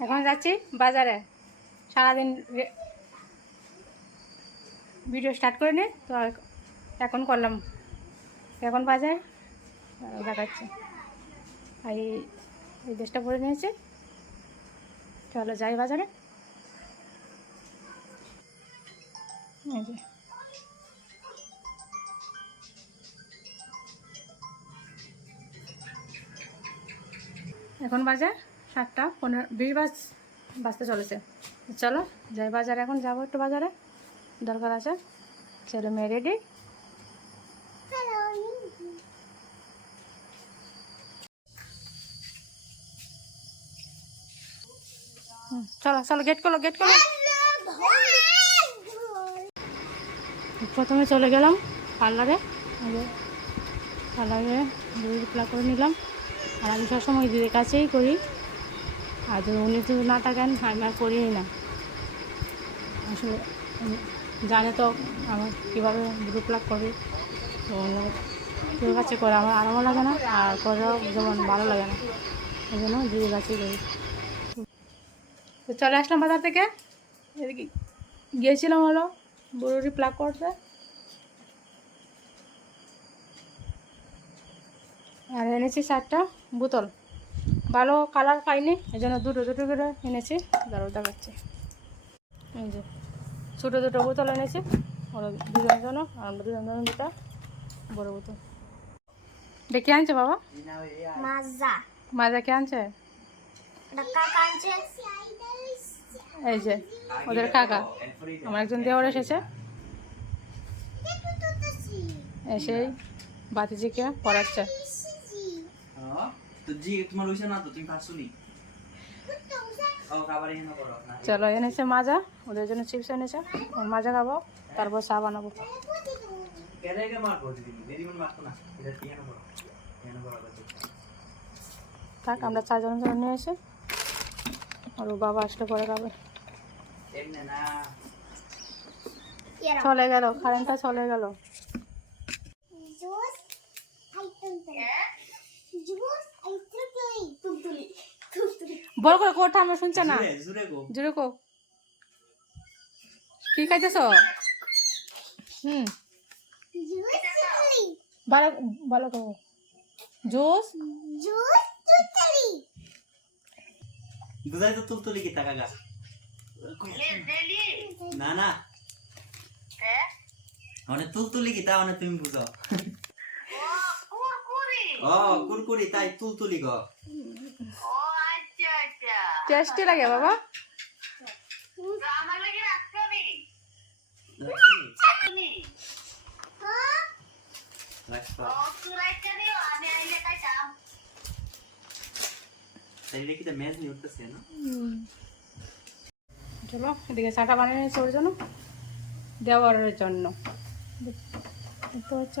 এখন যাচ্ছি বাজারে। সারাদিন ভিডিও স্টার্ট করে নি, তো এখ- এখন করলাম। এখন বাজার দেখাচ্ছি। এই এই ড্রেসটা পরে নিয়েছি। চলো যাই বাজারে। এখন বাজে সাতটা পনেরো, বিশ বাজ, বাজতে চলেছে। চলো, যাই বাজারে, এখন যাব একটু বাজারে। দরকার আছে, ছেলে মেয়ে রেডি চলো চলো গেট করল গেট করল প্রথমে চলে গেলাম পার্লারে। পার্লারে দুই প্লা করে নিলাম। আর আমি সবসময় দিদির কাছেই করি। আর যদি উনি যদি না থাকেন আমি আর করিই না। আসলে জানে তো আমার কীভাবে গ্রুপ প্লাগ করি, তো কেউ কাছে করে আমার আরামও লাগে না, আর করেও যেমন ভালো লাগে না, এই জন্য দিদির কাছেই করি। তো চলে আসলাম বাজার থেকে, এদিকে গিয়েছিলাম হলো বড়ি প্লাগ করতে। আর এনেছি চারটা বোতল। ভালো কালার পাইনি এই জন্য দুটো দুটো করে এনেছি দাঁড়ো দেখাচ্ছি। এই যে ছোটো দুটো বোতল এনেছি ওরা দুজন জন্য আর আমরা দুজন জন দুটা বড় বোতল। ডেকে আনছে বাবা? মাজা। মাজা কে আনছে? এই যে ওদের কাকা। আমার একজন দেওয়ার এসেছে। এসেই বাতিজিকে পড়াচ্ছে? তো জি তোমার হইছে না তো তুমি পারছ নি ও খাবার এনে করো না চলো এনেছে মাজা ওদের জন্য চিপস এনেছে। মাজা খাব তারপর চা বানাবো। মন থাক আমরা চারজন জন নিয়ে এসে আর ও বাবা আসলে পরে খাবে। এমনে না। এরা চলে গেল কারেন্টটা চলে গেল। জুস জুস আইটেম তুলতুলি তুলতুলি। বল করে শুনছে না? জুরে জুরে জুড়ে কো কি খাইতেছ? হুম। ভালো ভালো কো জুস? জুস তুলতুলি বুঝাই তো তুলতুলি কি টাকা গাছ? না না। মানে তুলতুলি কি তা মানে তুমি বুঝো। ও কুরকুরি তাই তুলতুলি গো। টেস্টি লাগে বাবা। রাখছো তাইলে কি তা ম্যাচ নিয়ে উঠতেছে না? চলো এদিকে চাটা বানিয়ে নিয়েছি ওর জন্য। দেওয়ারের জন্য। দেখতে পাচ্ছ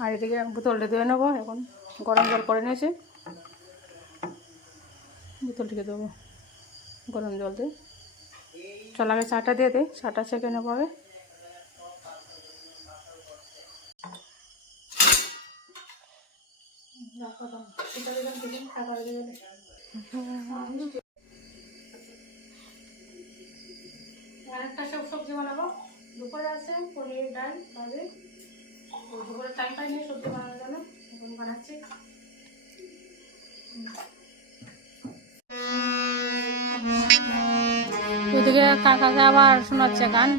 আর এদিকে বোতলটা ধুয়ে নেব, এখন গরম জল করে নিয়েছি। বোতলটিকে দেবো গরম জল দিয়ে। চল আগে চাটা দিয়ে দিই, চাটা ছেঁকে নেব আগে। আরেকটা সব সবজি বানাবো। দুপুরে আছে পনির, ডাল, ভাজি। দুপুরে টাইম বানাচ্ছি। ওদিকে কাকাকে আবার শোনাচ্ছে গান।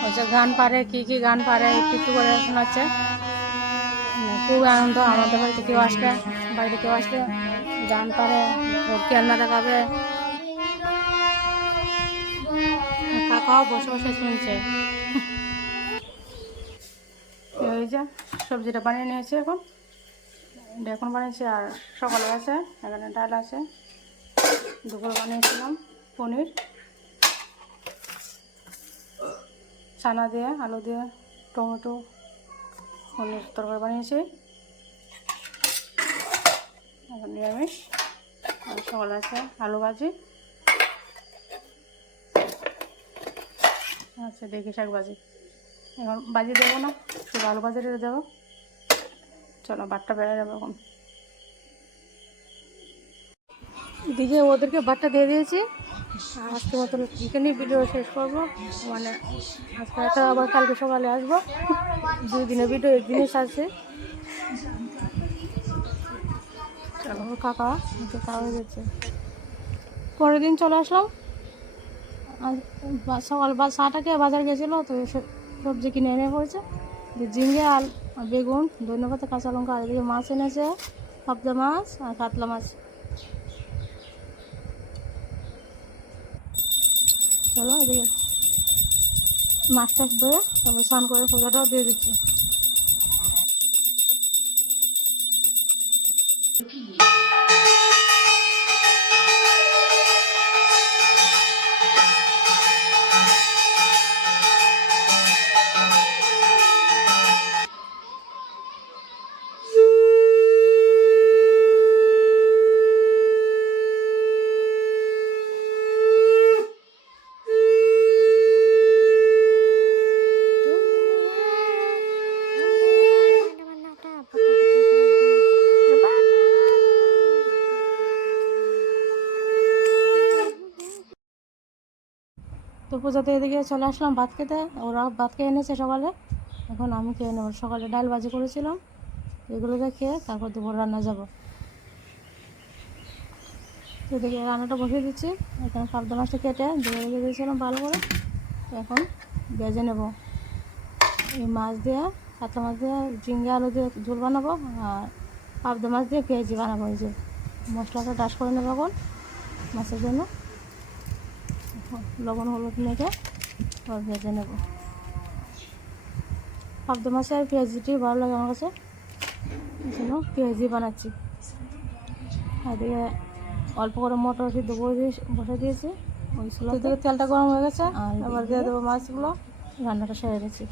বলছে, গান পারে, কি কি গান পারে, একটু করে শোনাচ্ছে। খুব আনন্দ, আমাদের বাড়িতে কেউ আসলে বাড়িতে কেউ আসলে গান পারে খেলনা দেখাবে। কাকাও বসে বসে শুনছে। এই যে, সবজিটা বানিয়ে নিয়েছি এখন। এখন বানিয়েছি আর সকালে আছে, এখানে ডাল আছে। দুপুর বানিয়েছিলাম পনির। চানা দিয়ে, আলু দিয়ে, টমেটো, পনির তরকারি বানিয়েছি। এখন নিরামিষ। আর সকালে আছে আলু ভাজি। আচ্ছা দেখি শাক ভাজি। এখন ভাজি দেবো না, শুধু আলু ভাজিটা দেবো। চলো বাটটা বেড়ে যাবে এখন। দিকে ওদেরকে বাট্টা দিয়ে দিয়েছি। আজকে মতন এখানেই ভিডিও শেষ করব। মানে আজকে একটা আবার কালকে সকালে আসব। দুই দিনের ভিডিও একদিনে সারছে চলো কাকা হয়ে যাচ্ছে পরের দিন চলে আসলাম। সকাল বা সাটাকে বাজার গেছিল, তো সবজি কিনে এনে পড়েছে যে ঝিঙে আল, বেগুন, ধন্যবাদ, কাঁচা লঙ্কা, আর এদিকে মাছ এনেছে, পাবদা মাছ আর কাতলা মাছ। চলো এদিকে মাছ টাছ ধরে তারপর স্নান করে পূজাটাও দিয়ে দিচ্ছি। পূজাতে এদিকে চলে আসলাম ভাত খেতে। ওরা ভাত খেয়ে এনেছে সকালে। এখন আমি খেয়ে নেব। সকালে ডাল ভাজি করেছিলাম। এগুলোকে খেয়ে তারপর দুপুর রান্না যাব। এদিকে রান্নাটা বসিয়ে দিচ্ছি। এখানে পাবদা মাছটা কেটে ধুয়ে রেখে দিয়েছিলাম ভালো করে। এখন ভেজে নেব। এই মাছ দিয়ে, কাতলা মাছ দিয়ে ঝিঙ্গে আলু দিয়ে ঝোল বানাবো আর পাবদা মাছ দিয়ে পেঁয়াজি বানাবো। এই যে মশলাটা ডাস করে নেব এখন মাছের জন্য। লবণ হলুদ মেখে আর ভেজে নেব। পাবদা মাছে আর পেঁয়াজিটি ভালো লাগে আমার কাছে। এই জন্য পেঁয়াজি বানাচ্ছি। এদিকে অল্প করে মটর সিদ্ধ করে দিয়ে বসে দিয়েছি। ওই থেকে তেলটা গরম হয়ে গেছে। আর এবার দিয়ে দেবো মাছগুলো। রান্নাটা সেরে গেছি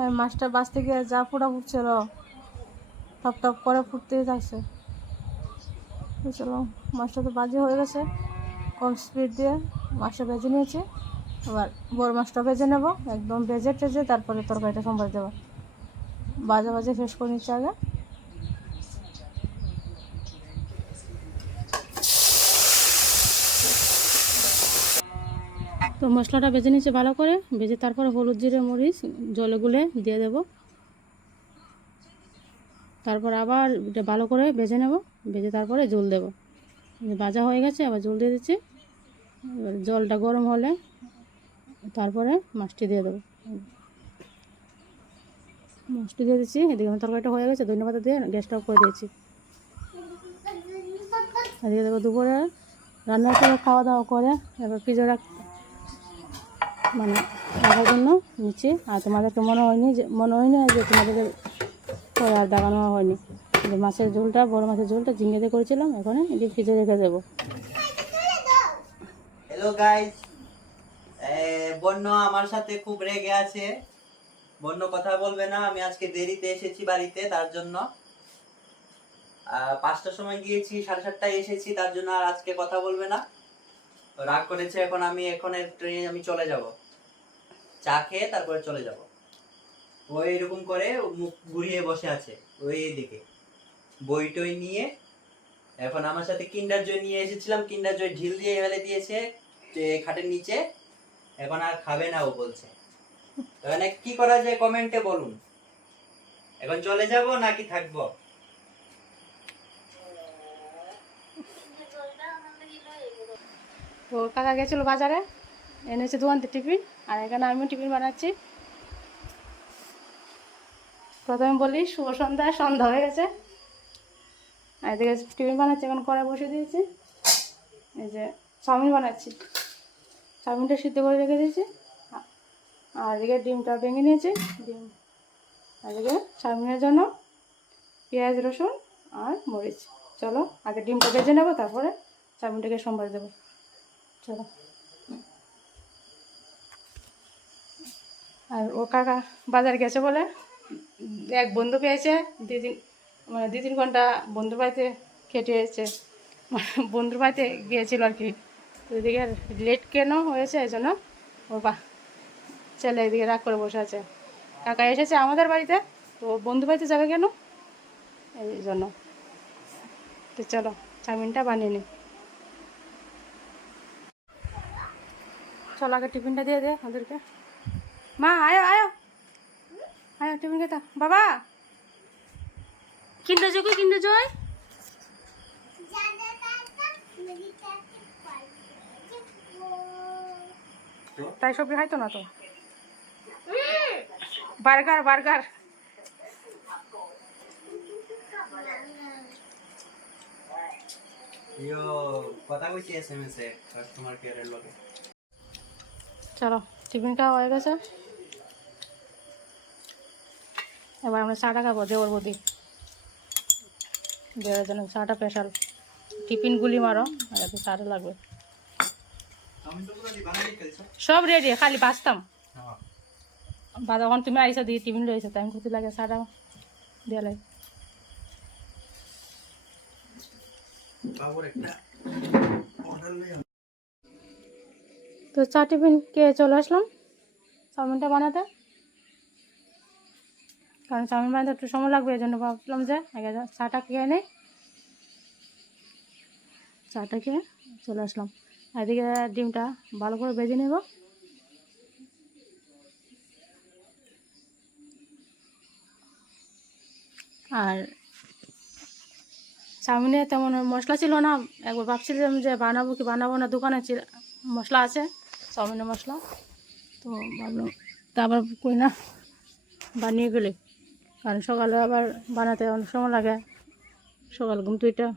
আর মাছটা বাঁচতে গিয়ে যা ফোটা ফুটছিল। টপ টপ করে ফুটতেই থাকছে চলো, মাছটা তো বাজে হয়ে গেছে। কম স্পিড দিয়ে মাছটা ভেজে নিয়েছি। আবার বড় মাছটা ভেজে নেব। একদম ভেজে টেজে তারপরে তরকারিটা সম্বার দেবো। বাজে বাজে শেষ করে নিচ্ছে আগে। তো মশলাটা ভেজে নিচ্ছে ভালো করে। ভেজে তারপরে হলুদ জিরে, মরিচ, জলে গুলে দিয়ে দেবো। তারপর আবার এটা ভালো করে ভেজে নেব ভেজে তারপরে জল দেব। ভাজা হয়ে গেছে, আবার জল দিয়ে দিচ্ছি। এবার জলটা গরম হলে তারপরে মাছটি দিয়ে দেবো। মাছটি দিয়ে দিচ্ছি, এদিকে আমার তরকারিটা হয়ে গেছে, ধন্যবাদ দিয়ে গ্যাসটা অফ করে দিয়েছি। এদিকে দেখো দুপুরে রান্না করে খাওয়া দাওয়া করে, এবার ফ্রিজে রাখ মানে রাখার জন্য নিচ্ছি। আর তোমাদেরকে মনে হয়নি যে, মনে হয়নি যে তোমাদেরকে পরে আর দাগানো হয়নি। মাছের ঝোলটা, বড় মাছের ঝোলটা ঝিঙ্গেতে করেছিলাম, এখানে এটি ফ্রিজে রেখে দেবো। হ্যালো গাইজ বন্য আমার সাথে খুব রেগে আছে। বন্য কথা বলবে না, আমি আজকে দেরিতে এসেছি বাড়িতে, তার জন্য। পাঁচটার সময় গিয়েছি, সাড়ে সাতটায় এসেছি, তার জন্য আর আজকে কথা বলবে না। রাগ করেছে, এখন আমি এখনের ট্রেনে আমি চলে যাব। চা খেয়ে তারপরে চলে যাব। ওই এরকম করে ও মুখ ঘুরিয়ে বসে আছে, ওই এদিকে বই টই নিয়ে, এখন আমার সাথে কিন্ডার জয় নিয়ে এসেছিলাম, কিন্ডার জয় ঢিল দিয়ে ফেলে দিয়েছে খাটের নিচে। এখন আর খাবে না ও বলছে। মানে কি করা যায় কমেন্টে বলুন। এখন চলে যাব নাকি থাকব? তো কাকা গেছিল বাজারে, এনেছে দোকানতে টিফিন, আর এখানে আমিও টিফিন বানাচ্ছি। প্রথমে বলি, শুভ সন্ধ্যা সন্ধ্যা হয়ে গেছে। আর এদিকে টিফিন বানাচ্ছি, এখন কড়াই বসে দিয়েছি। এই যে চাউমিন বানাচ্ছি। চাউমিনটা সিদ্ধ করে রেখে দিয়েছি। আর এদিকে ডিমটা ভেঙে নিয়েছি। ডিম। এদিকে চাউমিনের জন্য পেঁয়াজ, রসুন আর মরিচ। চলো, আগে ডিমটা ভেজে নেব, তারপরে চাউমিনটাকে সম্বার দেবো। চলো। আর ও কাকা বাজার গেছে বলে? এক বন্ধু পেয়েছে দুই তিন মানে দুই তিন ঘণ্টা বন্ধুর বাড়িতে মানে বন্ধুর বাড়িতে গিয়েছিল আর কি। এদিকে লেট কেন হয়েছে এই জন্য ওর বা ছেলে এদিকে রাগ করে বসে আছে। কাকা এসেছে আমাদের বাড়িতে, তো বন্ধু বাড়িতে যাবে কেন? এই জন্য। তো চলো, চাউমিনটা বানিয়ে নিই চলো আগে টিফিনটা দিয়ে দে ওদেরকে। মা, আয়ো আয়ো। আয় টিফিন তা? বাবা! কিনতে জোকে কিনতে জয় তাই সবজি খাইতো না তো? Burger burger. চলো টিফিন খাওয়া হয়ে গেছে। এবার আমরা চাটা খাব দেওয়ার বদি। দেওয়ার জন্য চাটা স্পেশাল টিফিন গুলি মারো, আর চাটা লাগবে। আমি সব রেডি খালি বাঁচতাম বা যখন তুমি আইসা, দিয়ে টিফিন রয়েছে টাইম করতে লাগে চাটা দেওয়া লাগে। তো চা টিফিন কে চলে আসলাম? চাউমিনটা বানাতে? কারণ চাউমিন বানাতে একটু সময় লাগবে এই জন্য ভাবলাম যে আগে চাটা খেয়ে নেই। চাটা খেয়ে চলে আসলাম। এদিকে ডিমটা ভালো করে বেজে নেব। আর চাউমিনে তেমন মশলা ছিল না। একবার ভাবছিলাম যে বানাবো কি বানাবো না, দোকানে মশলা আছে, চাউমিনের মশলা। তো ভাবলাম তা আবার কই না, বানিয়ে গেলে কারণ সকালে আবার বানাতে অনেক সময় লাগে। সকাল ঘুম তুইটা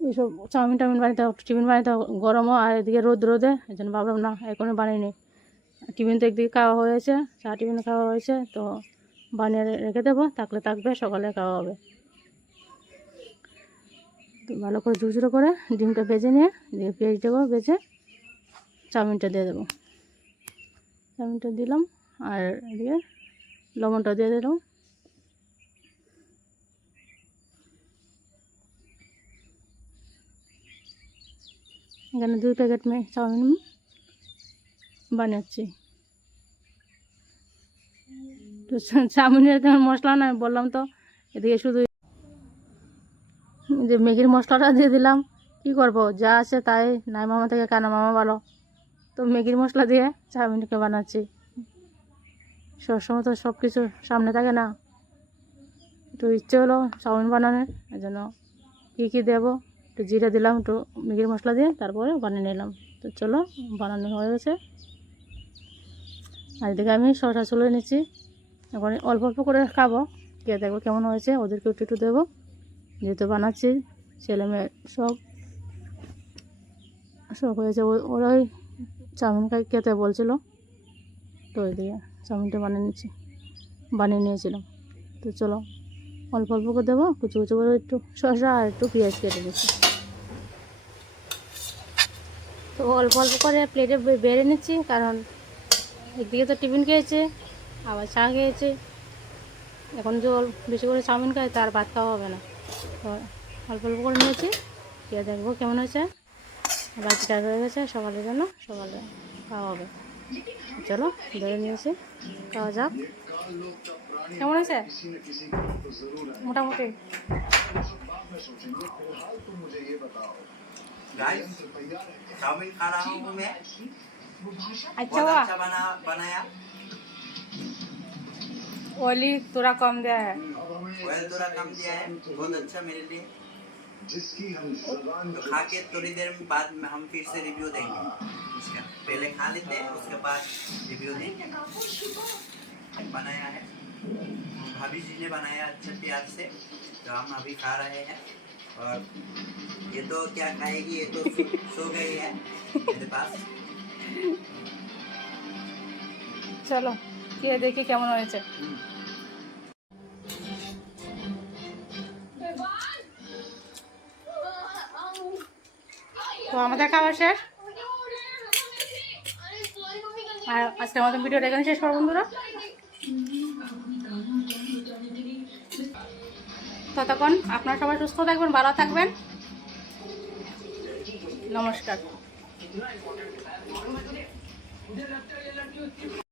এইসব চাউমিন টাউমিন বানাতে টিফিন বানাতে গরমও, আর এদিকে রোদ রোদে, এই জন্য ভাবলাম না এখনই বানিয়ে নিই টিফিন তো একদিকে খাওয়া হয়েছে, চা টিফিন খাওয়া হয়েছে, তো বানিয়ে রেখে দেবো, থাকলে থাকবে, সকালে খাওয়া হবে। ভালো করে ঝুরঝুরো করে ডিমটা ভেজে নিয়ে, দিয়ে পেঁয়াজ দেবো, ভেজে চাউমিনটা দিয়ে দেবো। চাউমিনটা দিলাম, আর এদিকে লবণটা দিয়ে দিলাম। এখানে দুই প্যাকেট চাউমিন বানাচ্ছি তো চাউমিনের মশলা নয় বললাম তো, এদিকে শুধু যে ম্যাগির মশলাটা দিয়ে দিলাম। কি করব? যা আছে তাই, নাই মামা থেকে কানা মামা ভালো? তো ম্যাগির মশলা দিয়ে চাউমিনকে বানাচ্ছি। সবসময় তো সব কিছু সামনে থাকে না। একটু ইচ্ছে হলো চাউমিন বানানোর, এই জন্য কী কী দেবো? একটু জিরে দিলাম, একটু মিগির মশলা দিয়ে, তারপরে বানিয়ে নিলাম। তো চলো, বানানো হয়ে গেছে। আর এদিকে আমি শসা চলে নিচ্ছি। এখন অল্প অল্প করে খাব কে দেখব কেমন হয়েছে, ওদেরকে একটু একটু দেবো। যেহেতু বানাচ্ছি, ছেলে মেয়ে সব সব হয়েছে ওরাই চাউমিন খেতে বলছিল। তো দিয়ে চাউমিনটা বানিয়ে নিচ্ছি। বানিয়ে নিয়েছিলাম। তো চলো, অল্প অল্প করে দেবো, কুচু কুচু করে একটু শসা আর একটু পেঁয়াজ কেটে দিচ্ছি তো অল্প অল্প করে প্লেটে বেড়ে নিচ্ছি, কারণ একদিকে তো টিফিন খেয়েছে, আবার চা খেয়েছে। এখন যে বেশি করে চাউমিন খায়, তার ভাত খাওয়া হবে না। তো অল্প অল্প করে নিয়েছি। দেখব কেমন হয়েছে। বাকিটা হয়ে গেছে, সকালের জন্য সকালে খাওয়া হবে। চলো ধরে নিয়েছি খাওয়া যাক কেমন হয়েছে মোটামুটি गाइस चाउमीन खा रहा हूँ मैं अच्छा बहुत हुआ अच्छा बना बनाया ऑयली थोड़ा कम दिया है ऑयल थोड़ा कम दिया है बहुत अच्छा मेरे लिए तो खा के थोड़ी देर बाद में हम फिर से रिव्यू देंगे इसका पहले खा लेते हैं उसके बाद रिव्यू देंगे बनाया है भाभी जी ने बनाया अच्छे प्यार से तो हम अभी खा रहे हैं और ये तो क्या खाएगी ये तो सो, सो गई है मेरे पास চলো খেয়ে দেখি কেমন হয়েছে তো আমাদের খাওয়া শেষ আর আজকের আমাদের ভিডিওটা এখানে শেষ করো বন্ধুরা। ততক্ষণ আপনারা সবাই সুস্থ থাকবেন, ভালো থাকবেন। নমস্কার।